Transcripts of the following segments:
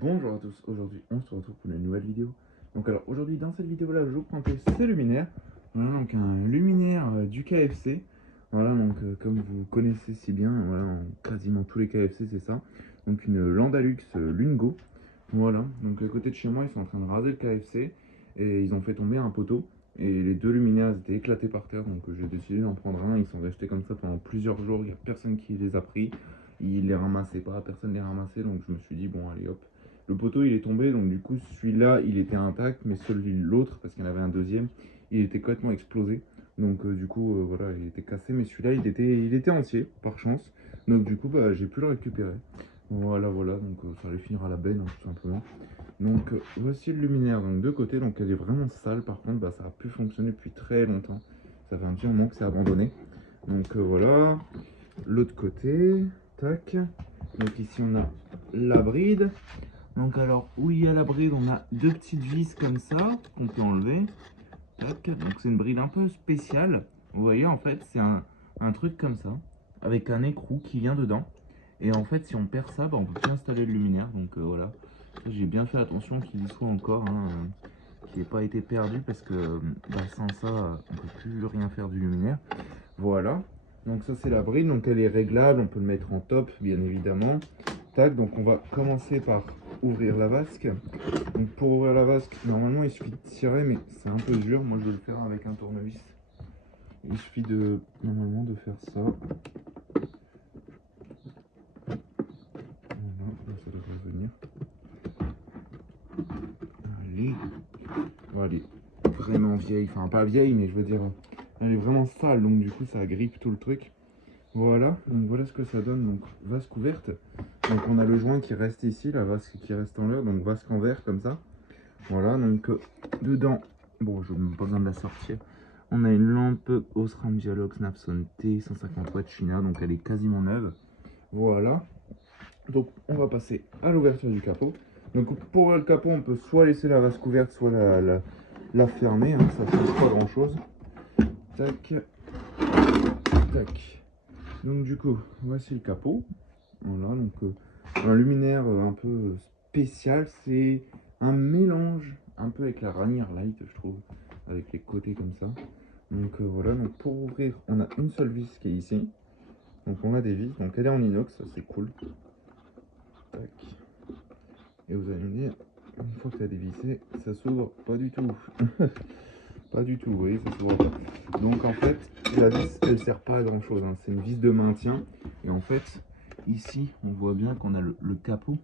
Bonjour à tous, aujourd'hui on se retrouve pour une nouvelle vidéo. Donc alors aujourd'hui dans cette vidéo là je vous présente ce luminaire. Voilà donc un luminaire du KFC. Voilà donc comme vous connaissez si bien, voilà en quasiment tous les KFC c'est ça. Donc une Landalux Lungo. Voilà donc à côté de chez moi ils sont en train de raser le KFC et ils ont fait tomber un poteau. Et les deux luminaires étaient éclatés par terre donc j'ai décidé d'en prendre un. Ils sont restés comme ça pendant plusieurs jours, il n'y a personne qui les a pris. Ils les ramassaient pas, personne les ramassait donc je me suis dit bon allez hop. Le poteau il est tombé, donc du coup celui-là il était intact, mais celui l'autre, parce qu'il y en avait un deuxième, il était complètement explosé. Donc du coup voilà, il était cassé, mais celui-là il était entier, par chance. Donc du coup bah, j'ai pu le récupérer. Voilà, voilà, donc ça allait finir à la benne, hein, tout simplement. Donc voici le luminaire, donc de côté, donc elle est vraiment sale, par contre bah, ça a pu fonctionner depuis très longtemps. Ça fait un petit moment que c'est abandonné. Donc voilà, l'autre côté, tac. Donc ici on a la bride. Donc alors, où il y a la bride, on a deux petites vis comme ça, qu'on peut enlever. Tac. Donc c'est une bride un peu spéciale. Vous voyez, en fait, c'est un truc comme ça, avec un écrou qui vient dedans. Et en fait, si on perd ça, bah, on peut plus installer le luminaire. Donc voilà, j'ai bien fait attention qu'il y soit encore, hein, qu'il n'ait pas été perdu, parce que bah, sans ça, on peut plus rien faire du luminaire. Voilà. Donc ça c'est la bride, donc elle est réglable, on peut le mettre en top, bien évidemment. Tac, donc on va commencer par ouvrir la vasque. Donc pour ouvrir la vasque, normalement il suffit de tirer, mais c'est un peu dur. Moi je vais le faire avec un tournevis. Il suffit de normalement de faire ça. Voilà, là ça devrait venir. Allez. Bon, elle est vraiment vieille, enfin pas vieille, mais je veux dire, elle est vraiment sale, donc du coup ça agrippe tout le truc. Voilà, donc voilà ce que ça donne, donc vasque ouverte. Donc on a le joint qui reste ici, la vasque qui reste en l'air, donc vasque en verre comme ça. Voilà, donc dedans, bon je n'ai même pas besoin de la sortir. On a une lampe Osram Dialog Snapson T 150 watts China, donc elle est quasiment neuve. Voilà, donc on va passer à l'ouverture du capot. Donc pour ouvrir le capot, on peut soit laisser la vasque ouverte, soit la fermer, hein, ça change pas grand chose. Tac, tac. Donc du coup, voici le capot. Voilà, donc un luminaire un peu spécial. C'est un mélange un peu avec la Ranière Light, je trouve, avec les côtés comme ça. Donc voilà, donc pour ouvrir, on a une seule vis qui est ici. Donc on a des vis, donc elle est en inox, ça c'est cool. Tac. Et vous allez me dire, une fois que tu as dévissé, ça s'ouvre pas du tout. Pas du tout, vous voyez, ça s'ouvre pas. Donc en fait, la vis, elle sert pas à grand chose, hein. C'est une vis de maintien. Et en fait, ici, on voit bien qu'on a le capot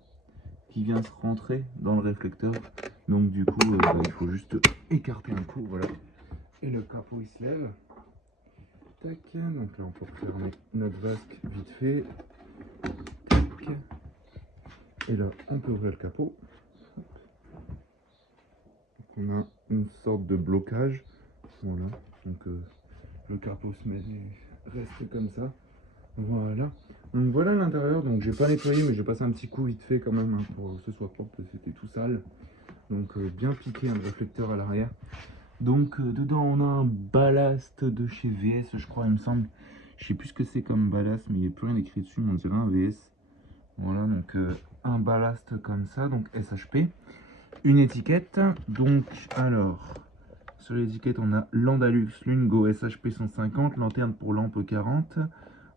qui vient se rentrer dans le réflecteur. Donc du coup, il faut juste écarter un coup, voilà. Et le capot, il se lève. Tac, donc là, on peut refermer notre vasque vite fait. Tac. Et là, on peut ouvrir le capot. On a une sorte de blocage. Voilà, donc le capot se met, reste comme ça. Voilà, donc voilà l'intérieur. Donc j'ai pas nettoyé, mais j'ai passé un petit coup vite fait quand même, hein, pour que ce soit propre, c'était tout sale. Donc bien piqué, un réflecteur à l'arrière. Donc dedans on a un ballast de chez VS, je crois, il me semble. Je sais plus ce que c'est comme ballast, mais il n'y a plus rien écrit dessus, mais on dirait un VS. Voilà, donc un ballast comme ça, donc SHP. Une étiquette, donc alors, sur l'étiquette on a Landalux Lungo SHP 150, lanterne pour lampe 40,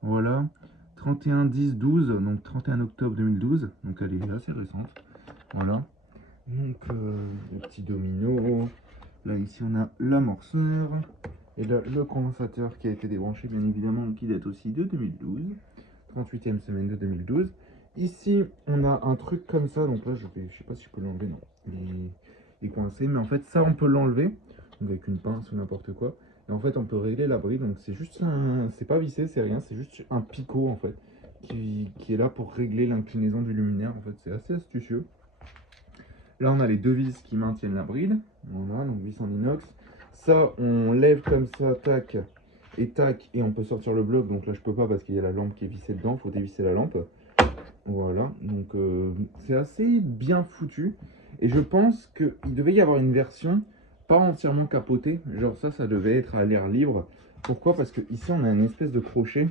voilà, 31 10 12, donc 31 octobre 2012, donc elle est assez récente, voilà. Donc le petit domino, là ici on a l'amorceur, et là le condensateur qui a été débranché bien évidemment, qui date aussi de 2012, 38e semaine de 2012. Ici, on a un truc comme ça, donc là, je sais pas si je peux l'enlever, non, il est coincé, mais en fait, ça, on peut l'enlever, avec une pince ou n'importe quoi, et en fait, on peut régler la bride, donc c'est juste c'est pas vissé, c'est rien, c'est juste un picot, en fait, qui est là pour régler l'inclinaison du luminaire, en fait, c'est assez astucieux. Là, on a les deux vis qui maintiennent la bride, voilà, donc vis en inox, ça, on lève comme ça, tac, et on peut sortir le bloc, donc là, je peux pas parce qu'il y a la lampe qui est vissée dedans, il faut dévisser la lampe. Voilà, donc c'est assez bien foutu. Et je pense qu'il devait y avoir une version pas entièrement capotée. Genre ça devait être à l'air libre. Pourquoi? Parce que ici on a une espèce de crochet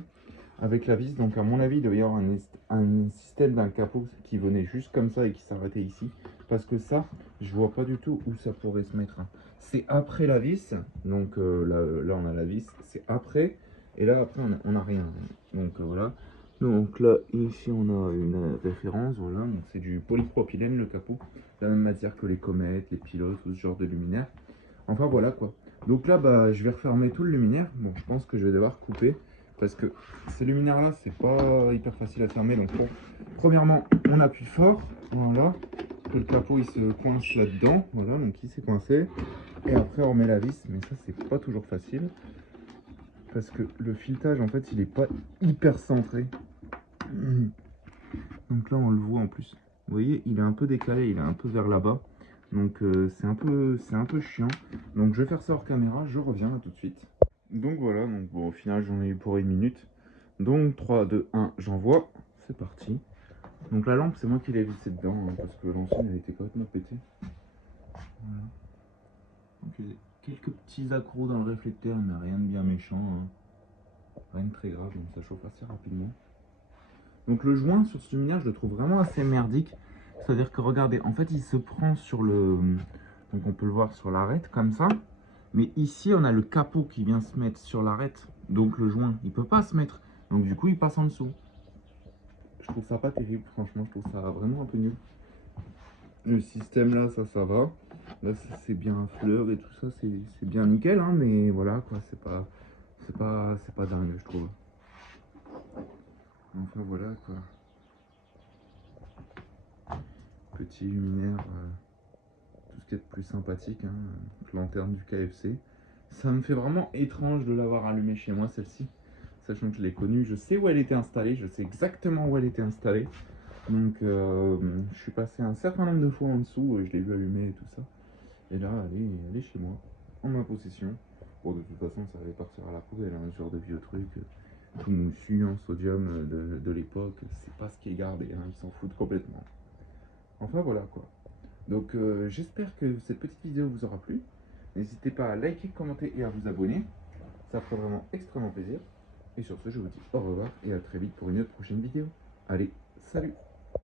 avec la vis. Donc à mon avis, il doit y avoir un système d'un capot qui venait juste comme ça et qui s'arrêtait ici. Parce que ça, je vois pas du tout où ça pourrait se mettre. C'est après la vis. Donc là, on a la vis. C'est après. Et là, après, on a rien. Donc voilà. Donc là, ici, on a une référence. Voilà. Donc c'est du polypropylène, le capot. La même matière que les comètes, les pilotes ou ce genre de luminaire. Enfin voilà quoi. Donc là, bah, je vais refermer tout le luminaire. Bon, je pense que je vais devoir couper. Parce que ces luminaires là, c'est pas hyper facile à fermer. Donc bon, premièrement, on appuie fort. Voilà. Que le capot il se coince là-dedans. Voilà, donc il s'est coincé. Et après on remet la vis. Mais ça, c'est pas toujours facile. Parce que le filetage, en fait, il est pas hyper centré. Donc là, on le voit en plus. Vous voyez, il est un peu décalé, il est un peu vers là-bas. Donc c'est un peu chiant. Donc je vais faire ça hors caméra, je reviens là tout de suite. Donc voilà, donc bon, au final j'en ai eu pour 1 minute. Donc 3, 2, 1, j'envoie. C'est parti. Donc la lampe, c'est moi qui l'ai vissée dedans, hein, parce que l'ancienne elle était complètement pétée. Voilà. Donc il y a quelques petits accros dans le réflecteur, mais rien de bien méchant. Hein. Rien de très grave, donc ça chauffe assez rapidement. Donc le joint sur ce luminaire, je le trouve vraiment assez merdique. C'est-à-dire que regardez, en fait il se prend sur le... Donc on peut le voir sur l'arête comme ça. Mais ici on a le capot qui vient se mettre sur l'arête. Donc le joint, il peut pas se mettre. Donc du coup il passe en dessous. Je trouve ça pas terrible, franchement, je trouve ça vraiment un peu nul. Le système là, ça va. Là c'est bien à fleur et tout ça, c'est bien nickel, hein, mais voilà quoi, c'est pas dingue, je trouve. Enfin voilà quoi. Petit luminaire, tout ce qui est de plus sympathique, hein, lanterne du KFC. Ça me fait vraiment étrange de l'avoir allumée chez moi, celle-ci. Sachant que je l'ai connue, je sais où elle était installée, je sais exactement où elle était installée. Donc je suis passé un certain nombre de fois en dessous et je l'ai vu allumer et tout ça. Et là, elle est chez moi, en ma possession. Bon, de toute façon, ça allait partir à la poubelle, hein, ce genre de vieux truc. Tout moussu en sodium de l'époque, c'est pas ce qui est gardé, hein, ils s'en foutent complètement. Enfin voilà quoi. Donc j'espère que cette petite vidéo vous aura plu. N'hésitez pas à liker, commenter et à vous abonner. Ça ferait vraiment extrêmement plaisir. Et sur ce, je vous dis au revoir et à très vite pour une autre prochaine vidéo. Allez, salut!